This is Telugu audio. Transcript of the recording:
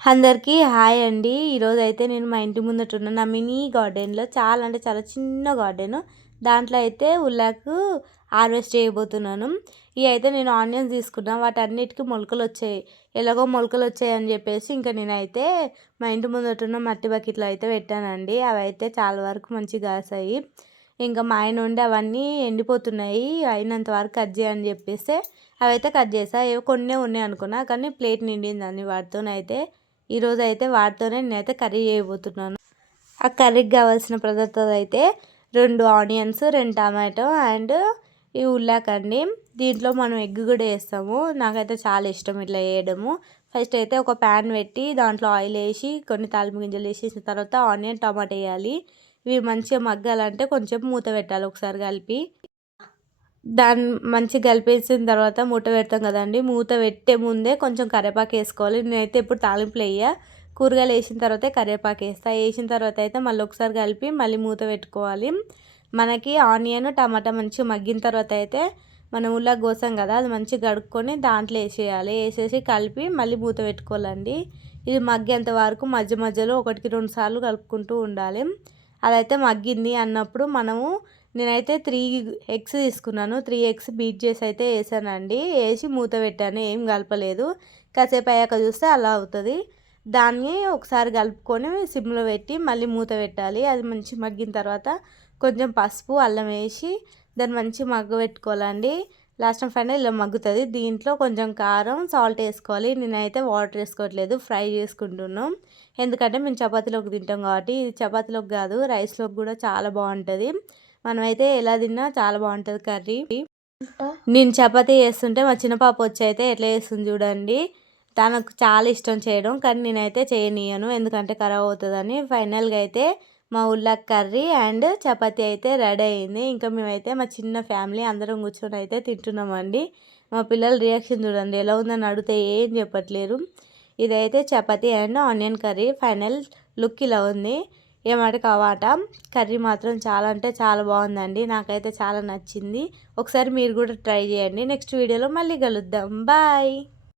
అందరికీ హాయ్ అండి. ఈరోజైతే నేను మా ఇంటి ముందట ఉన్న నా మినీ గార్డెన్‌లో చాలా అంటే చాలా చిన్న గార్డెను. దాంట్లో అయితే ఉల్లాకు హార్వెస్ట్ చేయబోతున్నాను. ఇవి అయితే నేను ఆనియన్స్ తీసుకున్నా. వాటన్నిటికి మొలకలొచ్చాయి. ఎలాగో మొలకలొచ్చాయని చెప్పేసి ఇంక నేనైతే మా ఇంటి ముందట ఉన్న మట్టి బకెట్‌లో అయితే పెట్టానండి. అవైతే చాలా వరకు మంచిగా కాసాయి. ఇంకా మా ఆయన ఉండి అవన్నీ ఎండిపోతున్నాయి, అయినంత వరకు కట్ చేయని చెప్పేస్తే అవైతే కట్ చేసా. ఏవో కొన్నే ఉన్నాయి అనుకున్నా, కానీ ప్లేట్ నిండిందండి వాటితోనైతే. ఈరోజైతే వాటితోనే నేనైతే కర్రీ చేయబోతున్నాను. ఆ కర్రీకి కావాల్సిన పదార్థాలు అయితే 2 ఆనియన్స్, 2 టమాటో అండ్ ఈ ఉల్లాకండి. దీంట్లో మనం ఎగ్ కూడా వేస్తాము. నాకైతే చాలా ఇష్టం ఇట్లా వేయడము. ఫస్ట్ అయితే ఒక ప్యాన్ పెట్టి దాంట్లో ఆయిల్ వేసి కొన్ని తాలింపు గింజలు వేసేసిన తర్వాత ఆనియన్, టమాటా వేయాలి. ఇవి మంచిగా మగ్గాలంటే కొంచెం మూత పెట్టాలి ఒకసారి కలిపి. దాన్ని మంచిగా కలిపేసిన తర్వాత మూత పెడతాం కదండి. మూత పెట్టే ముందే కొంచెం కరివేపాకు వేసుకోవాలి. నేనైతే ఎప్పుడు తాలింపులు కూరగాయలు వేసిన తర్వాతే కరివేపాకు వేసిన తర్వాత అయితే మళ్ళీ ఒకసారి కలిపి మళ్ళీ మూత పెట్టుకోవాలి. మనకి ఆనియన్, టమాటా మంచిగా మగ్గిన తర్వాత అయితే మనం ఉల్లాగ కోసాం కదా, అది మంచిగా కడుక్కొని దాంట్లో వేసేసి కలిపి మళ్ళీ మూత పెట్టుకోవాలండి. ఇది మగ్గేంత వరకు మధ్య మధ్యలో 1కి 2 సార్లు కలుపుకుంటూ ఉండాలి. అదైతే మగ్గింది అన్నప్పుడు నేనైతే 3 ఎగ్స్ తీసుకున్నాను. 3 ఎగ్స్ బీట్ చేసి అయితే వేసానండి. వేసి మూత పెట్టాను, ఏం కలపలేదు. కాసేపు అయ్యాక చూస్తే అలా అవుతుంది. దాన్ని ఒకసారి కలుపుకొని సిమ్లో పెట్టి మళ్ళీ మూత పెట్టాలి. అది మంచి మగ్గిన తర్వాత కొంచెం పసుపు, అల్లం వేసి దాన్ని మంచిగా మగ్గబెట్టుకోవాలండి. లాస్ట్ అండ్ ఫైనల్ ఇలా మగ్గుతుంది. దీంట్లో కొంచెం కారం, సాల్ట్ వేసుకోవాలి. నేనైతే వాటర్ వేసుకోవట్లేదు, ఫ్రై చేసుకుంటున్నాం. ఎందుకంటే మేము చపాతీలోకి తింటాం కాబట్టి. ఇది చపాతీలోకి కాదు, రైస్లోకి కూడా చాలా బాగుంటుంది. మనమైతే ఎలా తిన్నా చాలా బాగుంటుంది కర్రీ. నేను చపాతీ చేస్తుంటే మా చిన్న పాప వచ్చి అయితే ఎట్లా చేస్తుంది చూడండి. తనకు చాలా ఇష్టం చేయడం, కానీ నేనైతే చేయనియను ఎందుకంటే ఖరాబ్ అవుతుందని. ఫైనల్గా అయితే మా ఉల్లాక్ కర్రీ అండ్ చపాతీ అయితే రెడీ అయింది. ఇంకా మేమైతే మా చిన్న ఫ్యామిలీ అందరం కూర్చొని అయితే తింటున్నామండి. మా పిల్లల రియాక్షన్ చూడండి ఎలా ఉందని అడిగితే ఏం చెప్పట్లేరు. ఇదైతే chapati and onion curry final look ఇలా ఉంది. ఏమాట కావాట. కర్రీ మాత్రం చాలా అంటే చాలా బాగుందండి. నాకైతే చాలా నచ్చింది. ఒకసారి మీరు కూడా ట్రై చేయండి. నెక్స్ట్ వీడియోలో మళ్ళీ కలుద్దాం. బాయ్.